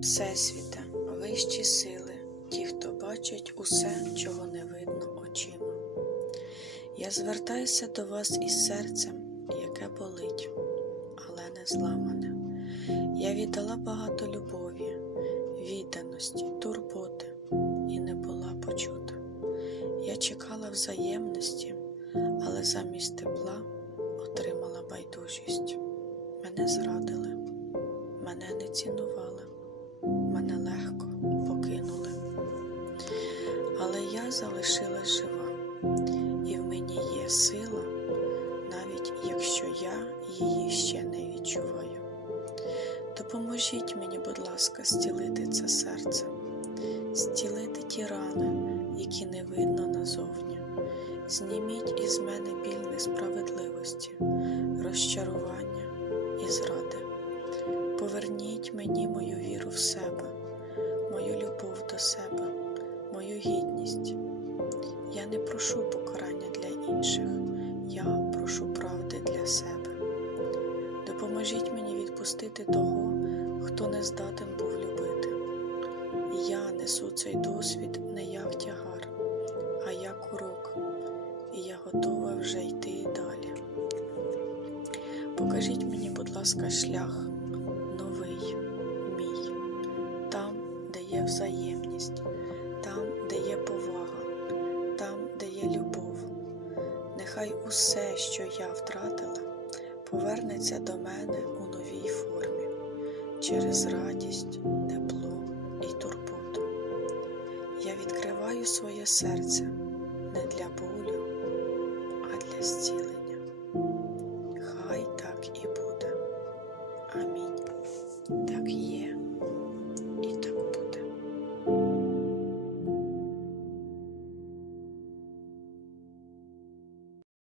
Всесвіте, вищі сили, ті, хто бачать усе, чого не видно очима. Я звертаюся до вас із серцем, яке болить, але не зламане. Я віддала багато любові, відданості, турботи і не була почута. Я чекала взаємності, але замість тепла байдужість. Мене зрадили, мене не цінували, мене легко покинули. Але я залишилась жива, і в мені є сила, навіть якщо я її ще не відчуваю. Допоможіть мені, будь ласка, зцілити це серце, зцілити ті рани, які не видно назовні. Зніміть із мене біль несправедливості, розчарування і зради. Поверніть мені мою віру в себе, мою любов до себе, мою гідність. Я не прошу покарання для інших, я прошу правди для себе. Допоможіть мені відпустити того, хто не здатен був любити. Я несу цей досвід не як тягар, а як урок, і я готова вже йти далі. Покажіть мені, будь ласка, шлях новий мій, там, де є взаємність, там, де є повага, там, де є любов. Нехай усе, що я втратила, повернеться до мене у новій формі через радість, тепло і турботу. Я відкриваю своє серце не для болю, а для зцілення.